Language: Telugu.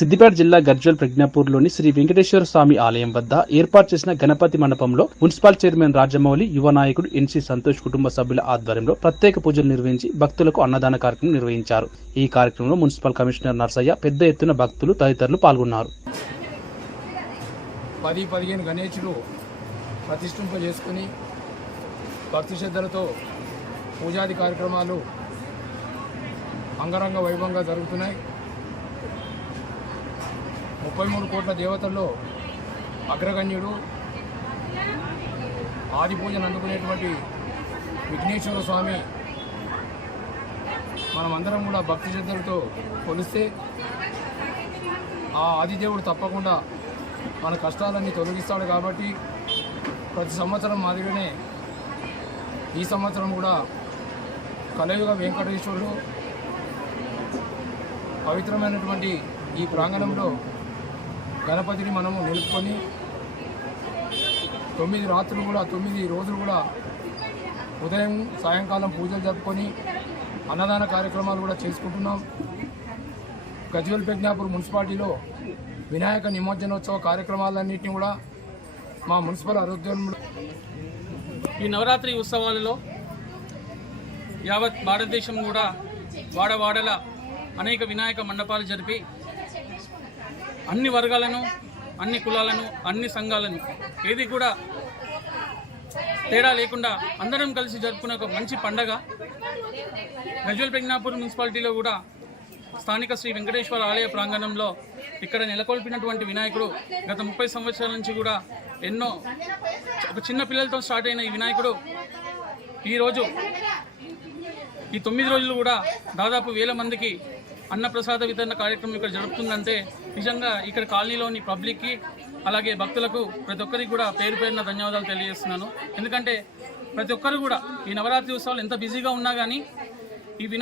సిద్దిపేట జిల్లా గర్జల్ ప్రజ్ఞాపూర్లోని శ్రీ వెంకటేశ్వర స్వామి ఆలయం వద్ద ఏర్పాటు చేసిన గణపతి మండపంలో మున్సిపల్ చైర్మన్ రాజమౌళి యువ నాయకుడు ఎన్సీ సంతోష్ కుటుంబ సభ్యుల ఆధ్వర్యంలో ప్రత్యేక పూజలు నిర్వహించి భక్తులకు అన్నదాన కార్యక్రమం నిర్వహించారు. ఈ కార్యక్రమంలో మున్సిపల్ కమిషనర్ నర్సయ్య పెద్ద ఎత్తున భక్తులు తదితరులు పాల్గొన్నారు. పది పదిహేను గణేశులు ప్రతిష్ఠింప చేసుకుని భక్తి శ్రద్ధలతో పూజాది కార్యక్రమాలు అంగరంగ వైభవంగా జరుగుతున్నాయి. ముప్పై మూడు కోట్ల దేవతల్లో అగ్రగణ్యుడు ఆది పూజను అందుకునేటువంటి విఘ్నేశ్వర స్వామి మనమందరం కూడా భక్తి శ్రద్ధలతో కొలిస్తే ఆ ఆదిదేవుడు తప్పకుండా మన కష్టాలన్నీ తొలగిస్తాడు కాబట్టి ప్రతి సంవత్సరం మాదిరిగానే ఈ సంవత్సరం కూడా కలయుగ వెంకటేశ్వరుడు పవిత్రమైనటువంటి ఈ ప్రాంగణంలో గణపతిని మనము నిలుపుకొని తొమ్మిది రాత్రులు కూడా తొమ్మిది రోజులు కూడా ఉదయం సాయంకాలం పూజలు జరుపుకొని అన్నదాన కార్యక్రమాలు కూడా చేసుకుంటున్నాం. గజ్వల్ ప్రజ్ఞాపూర్ మున్సిపాలిటీలో వినాయక నిమజ్జనోత్సవ కార్యక్రమాలన్నింటినీ కూడా మా మున్సిపల్ ఆరోగ్యంలో ఈ నవరాత్రి ఉత్సవాలలో యావత్ భారతదేశం కూడా వాడవాడల అనేక వినాయక మండపాలు జరిపి అన్ని వర్గాలను అన్ని కులాలను అన్ని సంఘాలను ఏది కూడా తేడా లేకుండా అందరం కలిసి జరుపుకునే ఒక మంచి పండగ. గజ్వల్ ప్రజ్ఞాపూర్ మున్సిపాలిటీలో కూడా స్థానిక శ్రీ వెంకటేశ్వర ఆలయ ప్రాంగణంలో ఇక్కడ నెలకొల్పినటువంటి వినాయకుడు గత ముప్పై సంవత్సరాల నుంచి కూడా ఎన్నో ఒక చిన్న పిల్లలతో స్టార్ట్ అయిన ఈ వినాయకుడు ఈరోజు ఈ తొమ్మిది రోజులు కూడా దాదాపు వేల మందికి అన్నప్రసాద వితరణ కార్యక్రమం ఇక్కడ జరుపుతుందంటే నిజంగా ఇక్కడ కాలనీలోని పబ్లిక్కి అలాగే భక్తులకు ప్రతి ఒక్కరికి కూడా పేరు పేరున ధన్యవాదాలు తెలియజేస్తున్నాను. ఎందుకంటే ప్రతి ఒక్కరు కూడా ఈ నవరాత్రి ఉత్సవాలు ఎంత బిజీగా ఉన్నా కానీ